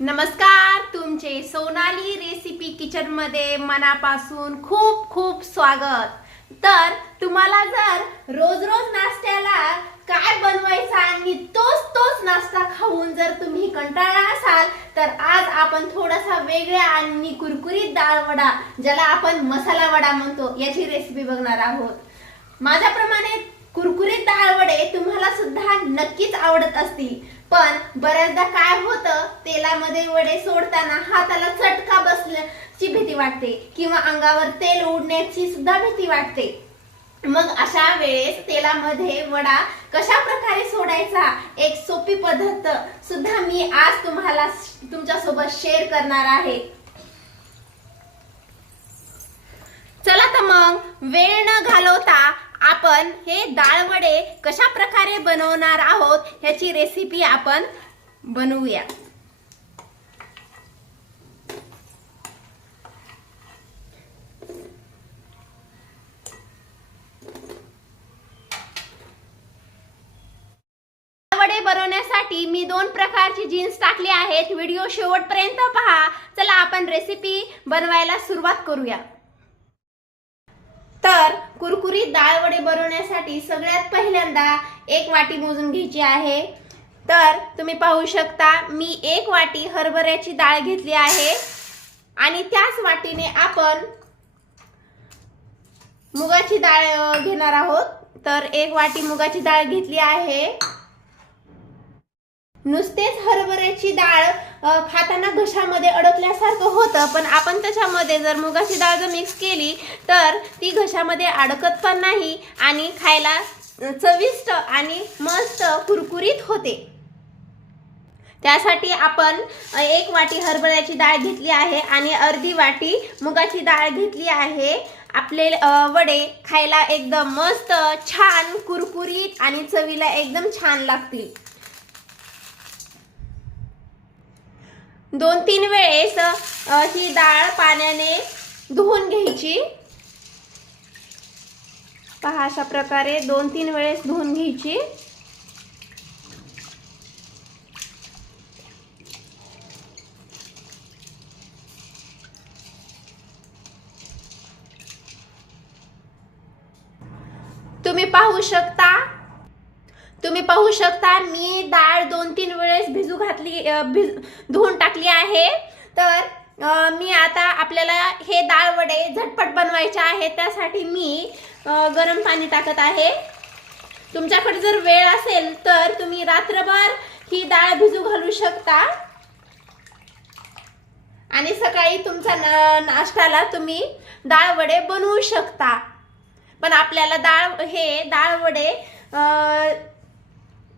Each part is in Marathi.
नमस्कार तुमचे सोनाली रेसिपी किचनमध्ये मनापासून खूप खूप स्वागत. तर तुम्हाला जर रोज रोज नाश्त्याला काय बनवायचं आणि तोच तोच नाश्ता खाऊन जर तुम्ही कंटाळा असाल तर आज आपण थोडासा वेगळ्या आणि कुरकुरीत डाळ वडा ज्याला आपण मसाला वडा म्हणतो याची रेसिपी बघणार आहोत. माझ्याप्रमाणे कुरकुरीत डाळ वडे तुम्हाला सुद्धा नक्कीच आवडत असतील. पण बऱ्याचदा काय होतं तेलामध्ये वडे सोडताना हाताला चटका बसण्याची भीती वाटते किंवा अंगावर तेल उडण्याची सुद्धा भीती वाटते. मग अशा वेळेस तेलामध्ये वडा कशा प्रकारे सोडायचा एक सोपी पद्धत सुद्धा मी आज तुम्हाला तुमच्यासोबत शेअर करणार आहे. चला तर मग वेळ न घालवता आपण हे डाळवडे कशा प्रकारे बनवणार आहोत ह्याची रेसिपी आपण बनवूया. बनवण्यासाठी मी दोन प्रकारची जीन्स टाकली आहेत. व्हिडिओ शेवटपर्यंत पहा. चला आपण रेसिपी बनवायला सुरुवात करूया. बनवण्यासाठी सगळ्यात पहिल्यांदा एक वाटी मोजून घ्यायची आहे. तर तुम्ही पाहू शकता मी एक वाटी हरभऱ्याची डाळ घेतली आहे. आणि त्याच वाटीने आपण मुगाची डाळ घेणार आहोत. तर एक वाटी मुगाची डाळ घेतली आहे. नुसतेच हरभऱ्याची डाळ खाताना घशामध्ये अडकल्यासारखं होतं पण आपण त्याच्यामध्ये जर मुगाची डाळ जर मिक्स केली तर ती घशामध्ये अडकत पण नाही आणि खायला चविष्ट आणि मस्त कुरकुरीत होते. त्यासाठी आपण एक वाटी हरभऱ्याची डाळ घेतली आहे आणि अर्धी वाटी मुगाची डाळ घेतली आहे. आपले वडे खायला एकदम मस्त छान कुरकुरीत आणि चवीला एकदम छान लागतील. दोन तीन वेळेस ही डाळ पाण्याने धुवून घ्यायची. पहा अशा प्रकारे दोन तीन वेळेस धुवून घ्यायची. तुम्ही पाहू शकता तुम्ही पाहू शकता मी डाळ दोन तीन वेळेस भिज घातली भिज धुवून टाकली आहे. तर मी आता आपल्याला हे डाळ वडे झटपट बनवायचे आहे त्यासाठी मी गरम पाणी टाकत आहे. तुमच्याकडे जर वेळ असेल तर तुम्ही रात्रभर ही डाळ भिजू घालू शकता. आणि सकाळी तुमचा न- नाश्त्याला तुम्ही डाळ वडे बनवू शकता. पण आपल्याला डाळ हे डाळ वडे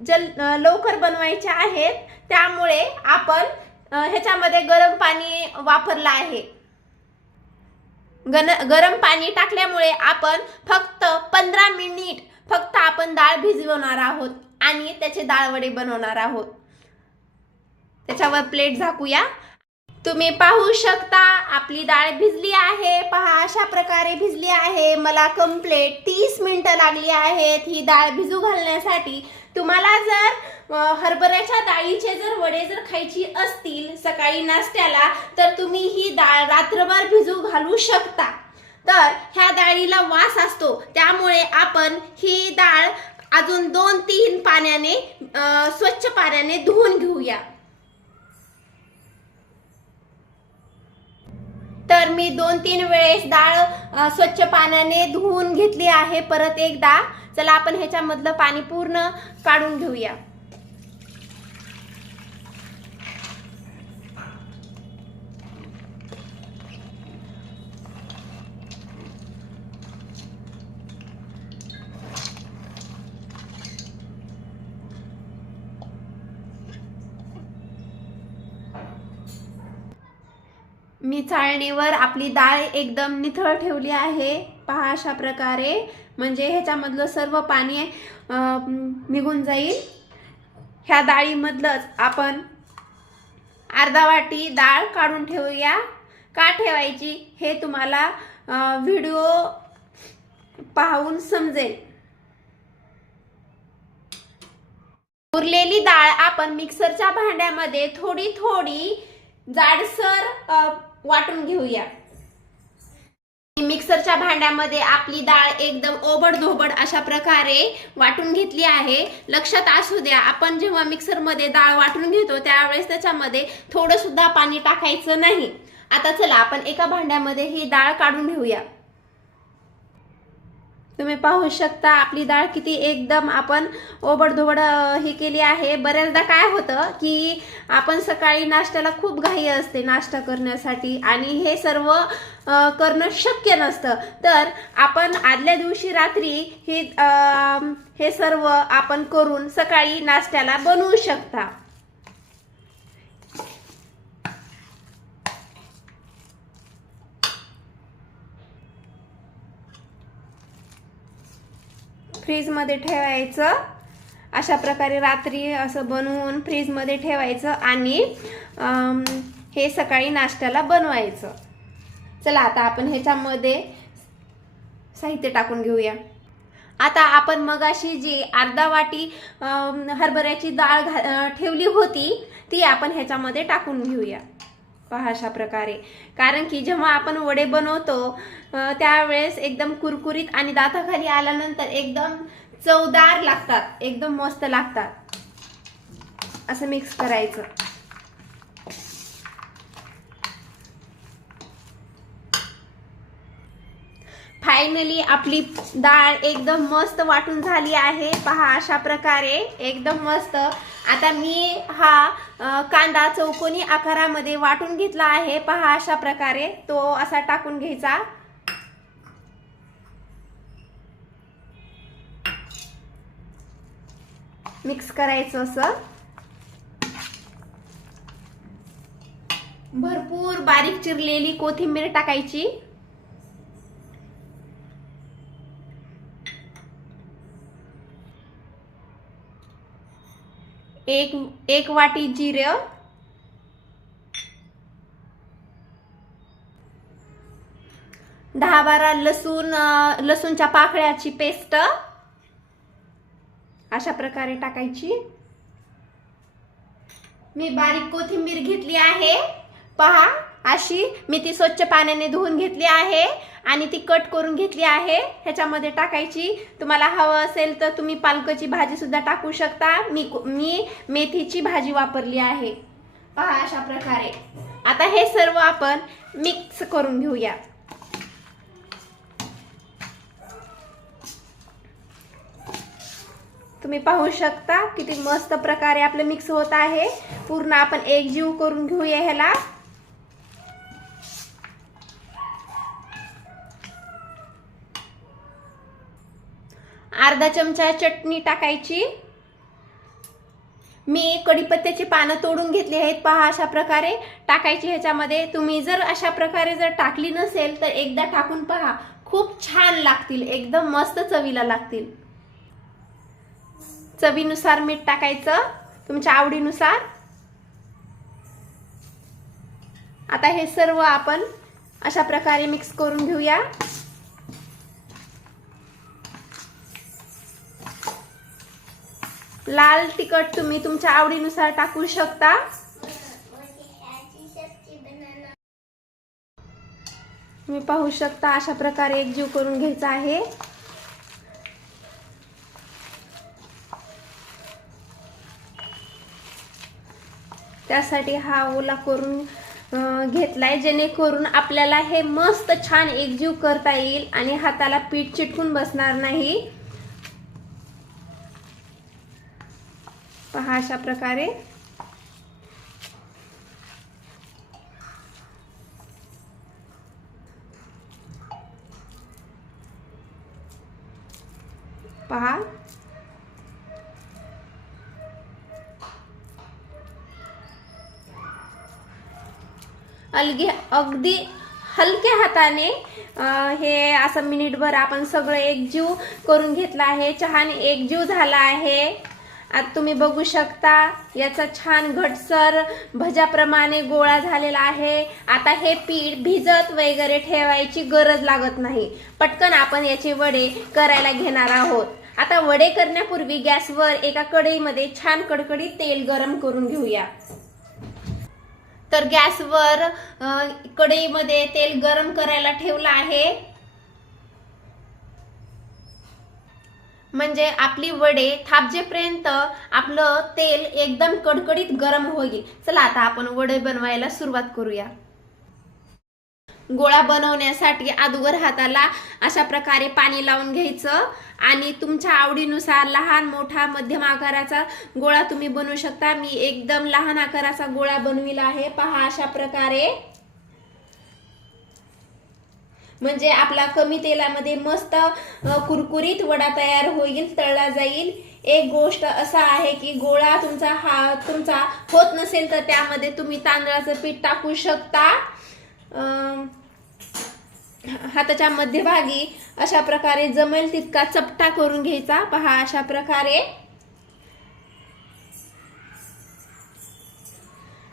जल लवकर बनवायचे आहेत. त्यामुळे आपण ह्याच्यामध्ये गरम पाणी वापरलं आहे. गन गरम पाणी टाकल्यामुळे आपण फक्त पंधरा मिनिट फक्त आपण डाळ भिजवणार आहोत आणि त्याचे डाळ वडे बनवणार आहोत. त्याच्यावर प्लेट झाकूया. तुम्ही पाहू शकता आपली डाळ भिजली आहे. पहा अशा प्रकारे भिजली आहे. मला कम्प्लेट तीस मिनिटं लागली आहेत ही डाळ भिजू घालण्यासाठी. तुम्हाला जर हरभऱ्याच्या डाळीचे जर वडे जर खायची असतील सकाळी नाश्त्याला तर तुम्ही ही डाळ रात्रभर भिजू घालू शकता. तर ह्या डाळीला वास असतो. त्यामुळे आपण ही डाळ अजून दोन तीन पाण्याने स्वच्छ पाण्याने धुवून घेऊया. तर मी दोन तीन वेळेस डाळ स्वच्छ पाण्याने धुवून घेतली आहे. परत एकदा चला आपण ह्याच्यामधलं पाणी पूर्ण काढून घेऊया. मी चाळणीवर आपली डाळ एकदम निथळ ठेवली आहे. पहा अशा प्रकारे. म्हणजे ह्याच्यामधलं सर्व पाणी निघून जाईल. ह्या डाळीमधलंच आपण अर्धा वाटी डाळ काढून ठेवूया. का ठेवायची हे तुम्हाला व्हिडिओ पाहून समजेल. उरलेली डाळ आपण मिक्सरच्या भांड्यामध्ये थोडी थोडी जाडसर वाटून घेऊया. मिक्सरच्या भांड्यामध्ये आपली डाळ एकदम ओबड अशा प्रकारे वाटून घेतली आहे. लक्षात असू द्या आपण जेव्हा मिक्सरमध्ये डाळ वाटून घेतो त्यावेळेस त्याच्यामध्ये थोडंसुद्धा पाणी टाकायचं नाही. आता चला आपण एका भांड्यामध्ये ही डाळ काढून घेऊया. तुम्ही पाहू शकता आपली डाळ किती एकदम आपण ओबडधोबड हे केली आहे. बऱ्याचदा काय होतं की आपण सकाळी नाश्त्याला खूप घाई असते नाश्ता करण्यासाठी आणि हे सर्व करणं शक्य नसतं. तर आपण आदल्या दिवशी रात्री हे हे सर्व आपण करून सकाळी नाश्त्याला बनवू शकता. फ्रीजमध्ये ठेवायचं. अशा प्रकारे रात्री असं बनवून फ्रीजमध्ये ठेवायचं आणि हे सकाळी नाश्त्याला बनवायचं. चला आता आपण ह्याच्यामध्ये साहित्य टाकून घेऊया. आता आपण मगाशी जी अर्धा वाटी हरभऱ्याची डाळ घा ठेवली होती ती आपण ह्याच्यामध्ये टाकून घेऊया. पहा अशा प्रकारे. कारण की जेव्हा आपण वडे बनवतो त्यावेळेस एकदम कुरकुरीत आणि दाताखाली आल्यानंतर एकदम चवदार लागतात एकदम मस्त लागतात. असं मिक्स करायचं. फायनली आपली डाळ एकदम मस्त वाटून झाली आहे. पहा अशा प्रकारे. एकदम मस्त. आता मी हा कांदा चौकोनी आकारामध्ये वाटून घेतला आहे. पहा अशा प्रकारे. तो असा टाकून घ्यायचा. मिक्स करायचं असं. भरपूर बारीक चिरलेली कोथिंबीर टाकायची. एक एक वाटी जिरं. दहा बारा लसूण लसूणच्या पाकळ्याची पेस्ट. अशा प्रकारे टाकायची. मी बारीक कोथिंबीर घेतली आहे. पहा. अशी मी ती स्वच्छ पाण्याने धुवून घेतली आहे आणि ती कट करून घेतली आहे. ह्याच्यामध्ये टाकायची. तुम्हाला हवं असेल तर तुम्ही पालकाची भाजी सुद्धा टाकू शकता. मी मी मेथीची भाजी वापरली आहे. पहा अशा प्रकारे. आता हे सर्व आपण मिक्स करून घेऊया. तुम्ही पाहू शकता किती मस्त प्रकारे आपलं मिक्स होत आहे. पूर्ण आपण एकजीव करून घेऊया ह्याला. अर्धा चमचा चटणी टाकायची. मी कढीपत्त्याची पानं तोडून घेतली आहेत पहा अशा प्रकारे टाकायची ह्याच्यामध्ये. तुम्ही जर अशा प्रकारे जर टाकली नसेल तर एकदा टाकून पहा. खूप छान लागतील एकदम मस्त चवीला लागतील. चवीनुसार मीठ टाकायचं तुमच्या आवडीनुसार. आता हे सर्व आपण अशा प्रकारे मिक्स करून घेऊया. लाल तिखट तुम्ही तुमच्या आवडीनुसार टाकू शकता. तुम्ही पाहू शकता अशा प्रकारे एकजीव करून घ्यायचा आहे. त्यासाठी हा ओला करून घेतलाय जेणेकरून आपल्याला हे मस्त छान एकजीव करता येईल आणि हाताला पीठ चिटकून बसणार नाही पहा अशा प्रकारे. पहा. अलगी अगदी हलक्या हाताने हे असं मिनिटभर आपण सगळं एकजीव करून घेतलं आहे. चहाने एकजीव झाला आहे. आता तुम्ही बघू शकता याचा छान घटसर भज्याप्रमाणे गोळा झालेला आहे. आता हे पीठ भिजत वगैरे ठेवायची गरज लागत नाही. पटकन आपण याचे वडे करायला घेणार आहोत. आता वडे करण्यापूर्वी गॅसवर एका कढईमध्ये छान कडकडीत तेल गरम करून घेऊया. तर गॅसवर कढईमध्ये तेल गरम करायला ठेवलं आहे. म्हणजे आपली वडे थापजेपर्यंत आपलं तेल एकदम कडकडीत गरम होईल. चला आता आपण वडे बनवायला सुरुवात करूया. गोळा बनवण्यासाठी अगोदर हाताला अशा प्रकारे पाणी लावून घ्यायचं आणि तुमच्या आवडीनुसार लहान मोठा मध्यम आकाराचा गोळा तुम्ही बनवू शकता. मी एकदम लहान आकाराचा गोळा बनविला आहे. पहा अशा प्रकारे. म्हणजे आपला कमी तेलामध्ये मस्त कुरकुरीत वडा तयार होईल तळला जाईल. एक गोष्ट असा आहे की गोळा तुमचा हा तुमचा होत नसेल तर त्यामध्ये तुम्ही तांदळाचं पीठ टाकू शकता. हाताच्या मध्यभागी अशा प्रकारे जमेल तितका चपटा करून घ्यायचा. पहा अशा प्रकारे.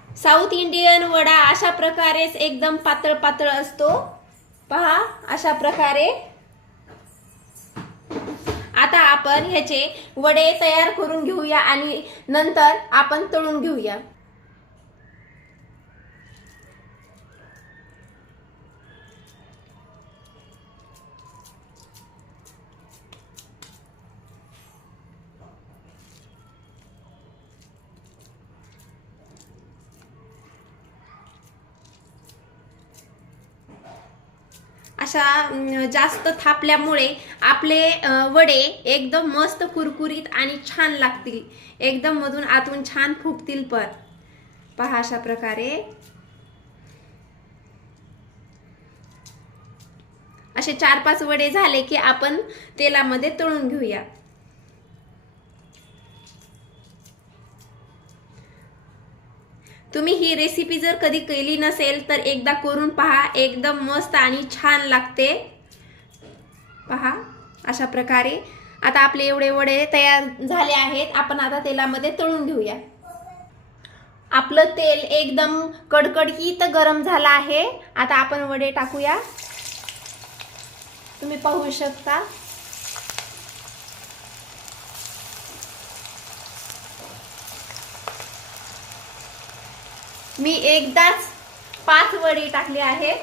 साऊथ इंडियन वडा अशा प्रकारेच एकदम पातळ पातळ असतो. पहा अशा प्रकारे. आता आपण ह्याचे वडे तयार करून घेऊया आणि नंतर आपण तळून घेऊया अशा अं, जास्त थापल्यामुळे आपले वडे एकदम मस्त कुरकुरीत आणि छान लागतील. एकदम मधून आतून छान फुगतील पण. पहा अशा प्रकारे. असे चार पाच वडे झाले की आपण तेलामध्ये तळून घेऊया. तुम्ही ही रेसिपी जर कधी केली नसेल तर एकदा करून पहा. एकदम मस्त आणि छान लागते. पहा अशा प्रकारे. आता आपले एवढे वडे तयार झाले आहेत. आपण आता तेलामध्ये तळून घेऊया. आपलं तेल एकदम कडकडकीत गरम झालं आहे. आता आपण वडे टाकूया. तुम्ही पाहू शकता. मी एकदाच पाच वडी टाकली आहे.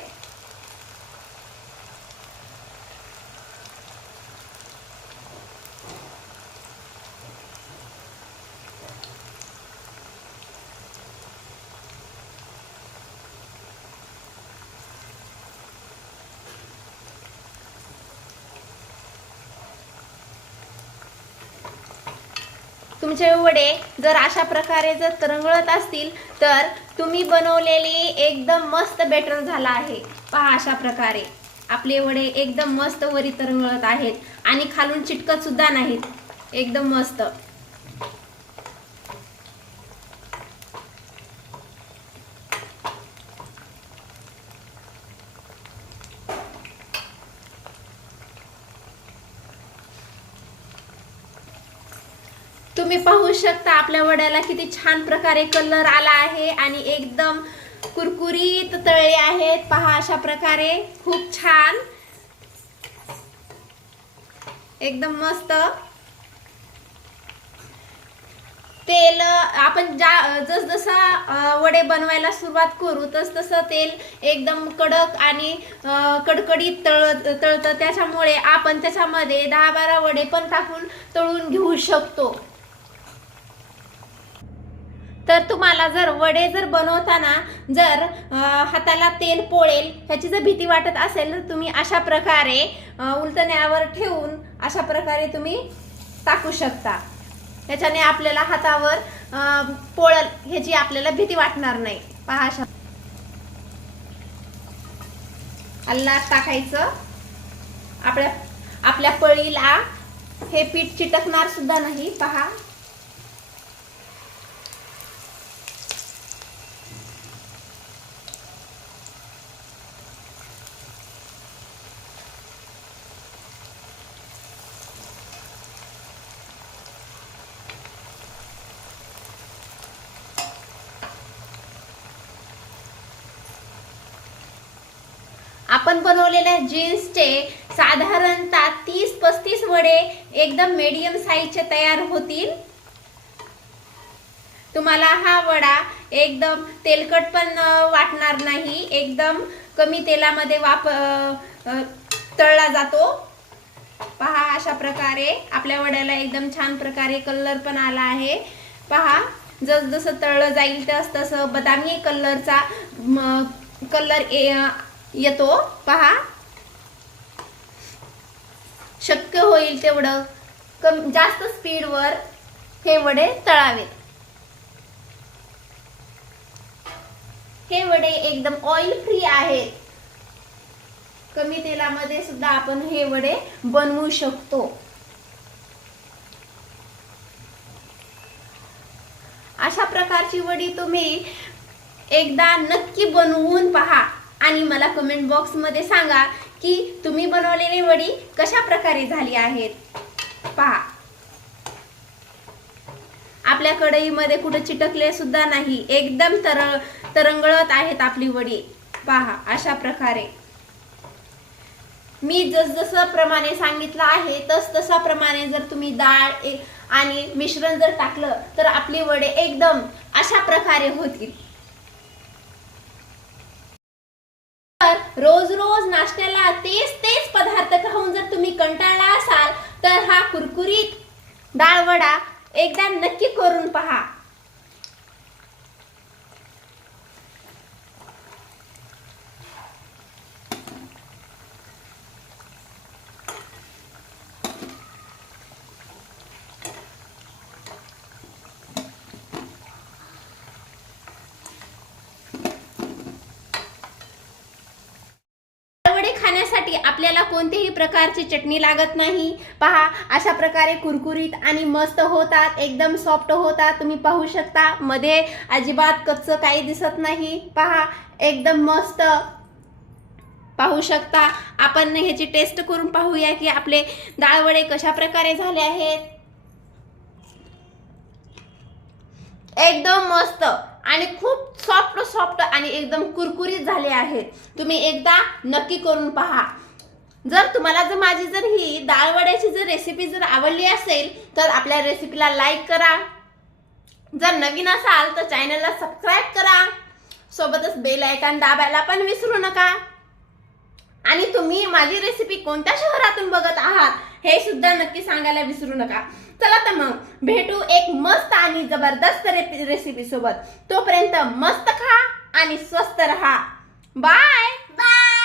तुमचे वडे जर अशा प्रकारे जर तरंगळत असतील तर तुम्ही बनवलेली एकदम मस्त बेटर झाला आहे. पहा अशा प्रकारे. आपले वडे एकदम मस्त वरी तरंगळत आहेत आणि खालून चिटकत सुद्धा नाहीत. एकदम मस्त. तुम्ही पाहू शकता आपल्या वड्याला किती छान प्रकारे कलर आला आहे आणि एकदम कुरकुरीत तळले आहेत. पहा अशा प्रकारे. खूप छान. एकदम मस्त. तेल आपण ज्या जस जसा वडे बनवायला सुरुवात करू तस तसं तेल एकदम कडक आणि कडकडीत तळ तळतं. त्याच्यामुळे आपण त्याच्यामध्ये दहा बारा वडे पण टाकून तळून घेऊ शकतो. तर तुम्हाला जर वडे जर बनवताना जर हाताला तेल पोळेल ह्याची जर भीती वाटत असेल तर तुम्ही अशा प्रकारे उलटण्यावर ठेवून अशा प्रकारे तुम्ही टाकू शकता. त्याच्याने आपल्याला हातावर पोळल ह्याची आपल्याला भीती वाटणार नाही. पहा अशा. अल्ला टाकायचं. आपल्या आपल्या पळीला हे पीठ चिटकणार सुद्धा नाही. पहा. आपण बनवलेल्या जीन्सचे साधारणतः तीस पस्तीस वडे एकदम मीडियम साईजचे तयार होतील. तुम्हाला हा वडा एकदम तेलकट पण वाटणार नाही. एकदम कमी तेलामध्ये वाप तळला जातो. पहा अशा प्रकारे आपल्या वड्याला एकदम छान प्रकारे कलर पण आला आहे. पहा जसजसं तळलं जाईल तस तसं बदामी कलरचा कलर ए येतो पहा. शक्य होईल तेवढं. कम जास्त स्पीडवर हे वडे तळावेत. हे वडे एकदम ऑइल फ्री आहेत. कमी तेलामध्ये सुद्धा आपण हे वडे बनवू शकतो. अशा प्रकारची वडी तुम्ही एकदा नक्की बनवून पहा. आणि मला कमेंट बॉक्समध्ये सांगा की तुम्ही बनवलेली वडी कशा प्रकारे झाली आहेत. पहा. आपल्या कढईमध्ये कुठे चिटकले सुद्धा नाही. एकदम तर तरंगळत आहेत आपली वडी. पहा अशा प्रकारे. मी जसजसं प्रमाणे सांगितलं आहे तस तसा प्रमाणे जर तुम्ही डाळ आणि मिश्रण जर टाकलं तर आपली वडे एकदम अशा प्रकारे होतील तर रोज रोज नाश्त्याला तेच तेच पदार्थ खाऊन जर तुम्ही कंटाळला असाल तर हा कुरकुरीत डाळ वडा एकदा नक्की करून पहा वडे खाण्यासाठी आपल्याला कोणतीही प्रकारची चटणी लागत नाही. पहा अशा प्रकारे कुरकुरीत आणि मस्त होतात एकदम सॉफ्ट होतात. तुम्ही पाहू शकता मध्ये अजिबात कच्चं काही दिसत नाही. पहा एकदम मस्त. पाहू शकता आपण ह्याची टेस्ट करून पाहूया की आपले डाळवडे कशा प्रकारे झाले आहेत. एकदम मस्त. आणि खूप सॉफ्ट सॉफ्ट आणि एकदम कुरकुरीत झाले आहेत. तुम्ही एकदा नक्की करून पहा. जर तुम्हाला जर माझी जर ही दाळवड्याची जर रेसिपी जर आवडली असेल तर आपल्या रेसिपीला लाईक करा. जर नवीन असाल तर चॅनलला सबस्क्राईब करा. सोबतच बेल आयकॉन दाबायला पण विसरू नका. आणि तुम्ही माझी रेसिपी कोणत्या शहरातून बघत आहात? हे सुद्धा नक्की सांगायला विसरू नका. चला तर मग भेटू एक मस्त आणि जबरदस्त रेसिपी सोबत. तोपर्यंत मस्त खा आणि स्वस्त रहा. Bye bye